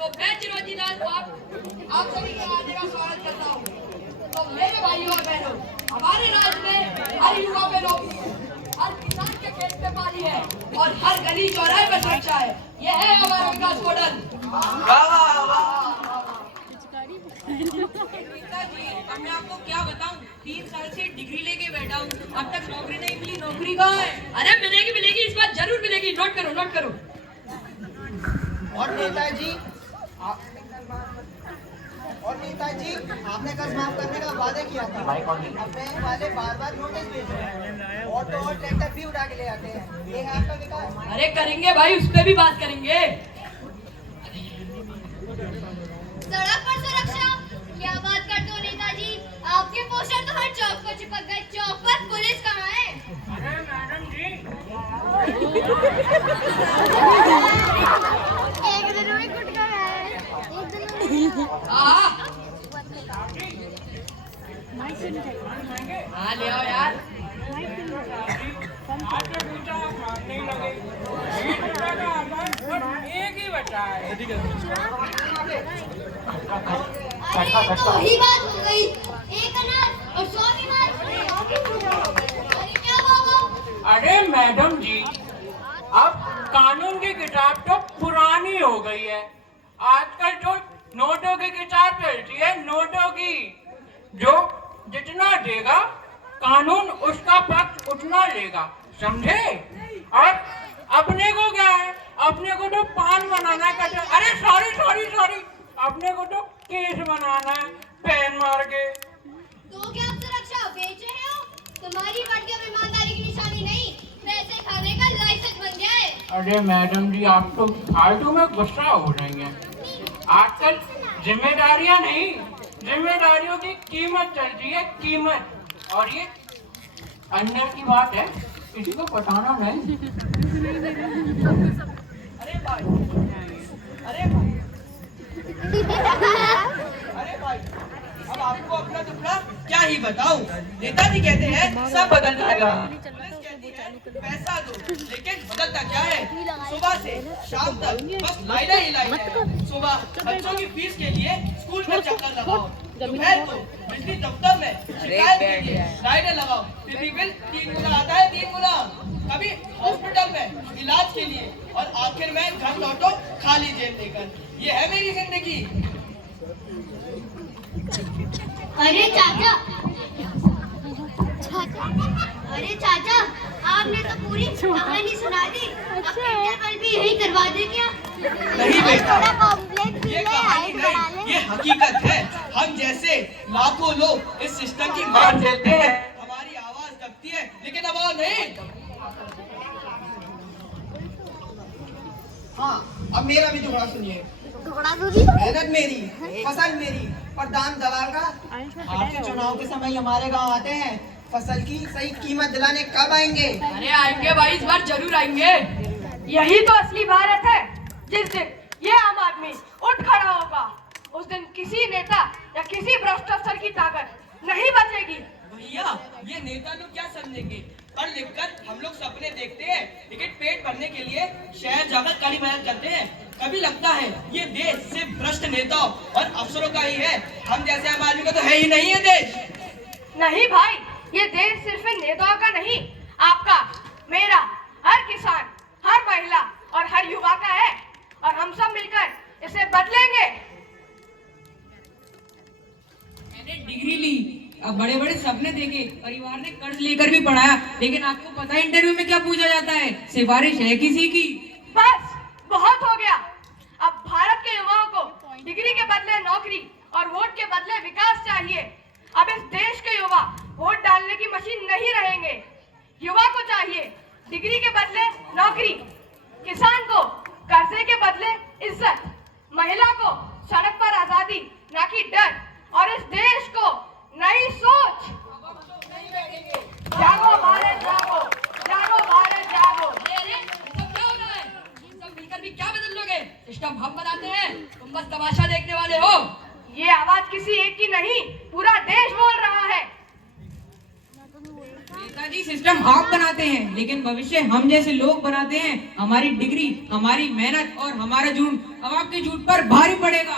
तो मैं चिरंजीव दास आप सभी के आने का स्वागत करता हूँ। तो मेरे भाइयों और बहनों, हमारे राज्य में हर युवा में नौकरी है, हर किसान के खेत में पानी है और हर गली चौराहे पर सुरक्षा है। यह है हमारा विकास मॉडल। अब मैं आपको क्या बताऊं, 3 साल से डिग्री लेके बैठा हूँ, अब तक नौकरी नहीं मिली। नौकरी कहाँ है? अरे मिलेगी मिलेगी, इस बार जरूर मिलेगी। नोट करो नोट करो। और नेताजी आपने कर्ज माफ करने का वादा किया था। अब बैंक वाले बार बार नोटिस भेज रहे हैं। ऑटो और ट्रैक्टर भी उठा के ले आते हैं। ये है आपका विकास? अरे करेंगे भाई, उस पर भी बात करेंगे। सड़क पर सुरक्षा क्या बात करते हो नेताजी? आपके पोस्टर तो हर चौक पर चिपक गए। चौक पर पुलिस कहाँ है? अरे मैडम जी, एक दिन में गुटखा है, एक दिन में हाँ ले आओ यार। एक ही बचा है। अरे तो ही बात हो गई। एक अनाज और 100 बीमार। अरे क्या बाबा? अरे मैडम जी, अब कानून की किताब तो पुरानी हो गई है। आजकल तो नोटों की किताब चलती है, नोटों की। जो जितना देगा कानून उसका पक्ष उतना लेगा, समझे? और अपने को क्या है, अपने को तो पान बनाना है। अरे सॉरी सॉरी सॉरी, अपने को तो केस बनाना है पेन मार के। तो क्या आप सुरक्षा बेच रहे हो? तुम्हारी बढ़ती अब ईमानदारी की निशानी नहीं, पैसे खाने का लाइसेंस बन गया है। अरे मैडम जी, आप तो फालतू में गुस्सा हो रही हैं। आजकल जिम्मेदारियां नहीं, जिम्मेदारियों की कीमत चलती है, कीमत। और ये अंदर की बात है, किसी को बताना नहीं। अरे भाई, अरे भाई, अरे भाई, अब आपको अपना दुखड़ा क्या ही बताऊं। नेताजी कहते हैं सब बदल जाएगा। पुलिस कहती है पैसा दो, लेकिन बदलता क्या है? सुबह से शाम तक बस लाइनें ही लाइनें। सुबह बच्चों की फीस के लिए स्कूल में चक्कर लगाओ, दोपहर को बिजली दफ्तर में शिकायत के लिए लाइनें लगाओ, फिर भी बिल 3 गुना आता है, 3 गुना। कभी हॉस्पिटल में इलाज के लिए, और आखिर में घर लौटो खाली जेब लेकर। ये है मेरी जिंदगी। अरे चाचा, अरे चाचा, आपने तो पूरी कहानी सुना दी। अब इंटरवल भी यही करवा दे क्या? नहीं बेटा, ये कहानी नहीं, ये हकीकत है। हम जैसे लाखों लोग इस सिस्टम की मार झेलते हैं। हमारी आवाज दबती है, लेकिन आवाज नहीं। हाँ, अब मेरा भी टुकड़ा सुनिए। मेहनत मेरी, फसल मेरी और दाम दलाल का। आपके चुनाव के समय हमारे गांव आते हैं। फसल की सही कीमत दिलाने कब आएंगे? अरे आएंगे भाई, इस बार जरूर आएंगे। यही तो असली भारत है। जिस दिन ये आम आदमी उठ खड़ा होगा, उस दिन किसी नेता या किसी भ्रष्ट अफसर की ताकत नहीं बचेगी। भैया, ये नेता लोग क्या समझेंगे? पढ़ लिख कर हम लोग सपने देखते हैं, लेकिन पेट भरने के लिए शहर जाकर कड़ी मेहनत करते हैं। कभी लगता है ये देश सिर्फ भ्रष्ट नेताओं और अफसरों का ही है, हम जैसे आम आदमी का तो है ही नहीं है देश। नहीं भाई, ये देश सिर्फ इन नेताओं का नहीं, आपका, मेरा, हर किसान, हर महिला और हर युवा का है। और हम सब मिलकर इसे बदलेंगे। मैंने डिग्री ली, अब बड़े बड़े सपने देखे, परिवार ने कर्ज लेकर भी पढ़ाया, लेकिन आपको पता है इंटरव्यू में क्या पूछा जाता है? सिफारिश है किसी की? बस बहुत हो गया। अब भारत के युवाओं को डिग्री के बदले नौकरी और वोट के बदले विकास चाहिए। अब इस देश के युवा वोट डालने की मशीन नहीं रहेंगे। युवा को चाहिए डिग्री के बदले नौकरी, किसान को कर्जे के बदले इज्जत, महिला को सड़क पर आजादी ना कि डर, और इस देश को नई सोच। जागो भारत जागो, जागो भारत जागो। अरे सब क्या हो रहा है? सब मिलकर भी क्या बदल लोगे? सिस्टम हम बनाते हैं, तुम बस तमाशा देखने वाले हो। ये आवाज किसी एक की नहीं, पूरा देश बोल रहा है। नेताजी नेताजी सिस्टम आप बनाते हैं, लेकिन भविष्य हम जैसे लोग बनाते हैं। हमारी डिग्री, हमारी मेहनत और हमारा झूठ अब आपके झूठ पर भारी पड़ेगा।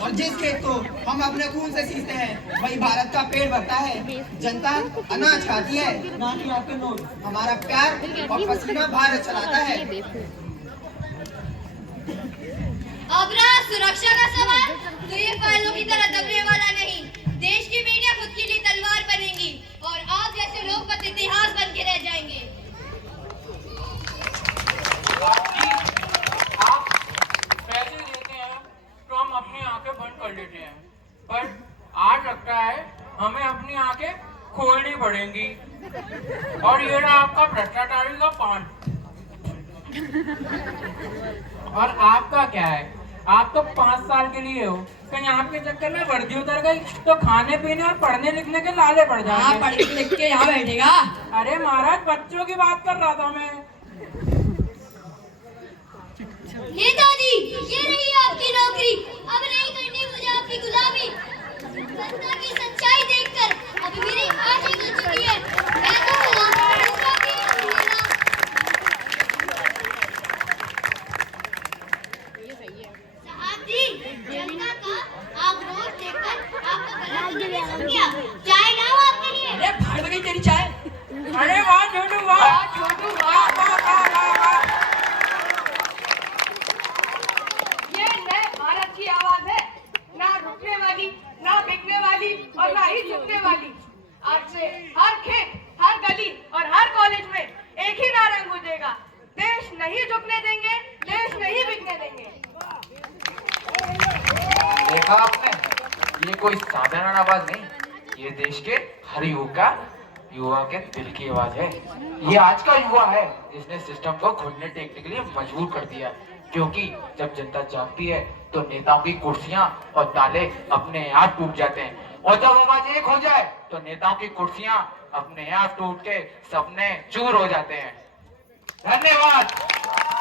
और जिस खेत को हम अपने खून से सींचते हैं वही भारत का पेट भरता है। जनता अनाज खाती है, ना कि आपके नोट। हमारा प्यार और पसीना भारत चलाता है। अब रहा सुरक्षा का सवाल, तो ये फाइलों की तरह दबने वाला नहीं। देश की मीडिया खुद के लिए तलवार बनेगी और आप जैसे लोग बस इतिहास बन के रह जाएंगे। आप पैसे देते हैं तो हम अपनी आंखें बंद कर लेते हैं, पर आज लगता है हमें अपनी आंखें खोलनी पड़ेंगी। और ये रहा आपका भ्रष्टाचारी का पान। और आपका क्या है? आप तो 5 साल के लिए हो, कहीं आपके चक्कर में वर्दी उतर गई तो खाने पीने और पढ़ने लिखने के लाले पड़ जाएंगे। पढ़ लिख के यहाँ बैठेगा। अरे महाराज, बच्चों की बात कर रहा था मैं। नेताजी, ये रही आपकी नौकरी। अब नहीं करनी मुझे आपकी गुलामी। जनता की सच्चाई देखकर अब मेरी आंखें खुल चुकी है। मैं तो गुलाम दूसरा भी नहीं लेना। साहब जी, जनता का आक्रोश देखकर आपका गला सूख गया। चाय लाऊं आपके लिए? अरे भाड़ में गई तेरी चाय। अरे वाह छोटू, वाह छोटू, वाह वाह वाह वाह वाह। ये नए भारत की आवाज है, ना रुकने वाली, ना बिकने वाली और ना ही झुकने वाली। आज से हर खेत, हर गली और हर कॉलेज में एक ही नारा गूंजेगा, देश नहीं झुकने देंगे, देश नहीं बिकने देंगे। देखा आपने, ये कोई साधारण आवाज नहीं, ये देश के हर युवा के दिल की आवाज है। ये आज का युवा है जिसने सिस्टम को घुटने टेकने के लिए मजबूर कर दिया। क्योंकि जब जनता जागती है तो नेताओं की कुर्सियां और ताले अपने आप टूट जाते हैं, और जब आवाज एक हो जाए तो नेताओं की कुर्सियां अपने आप टूट के सपने चूर हो जाते हैं। धन्यवाद।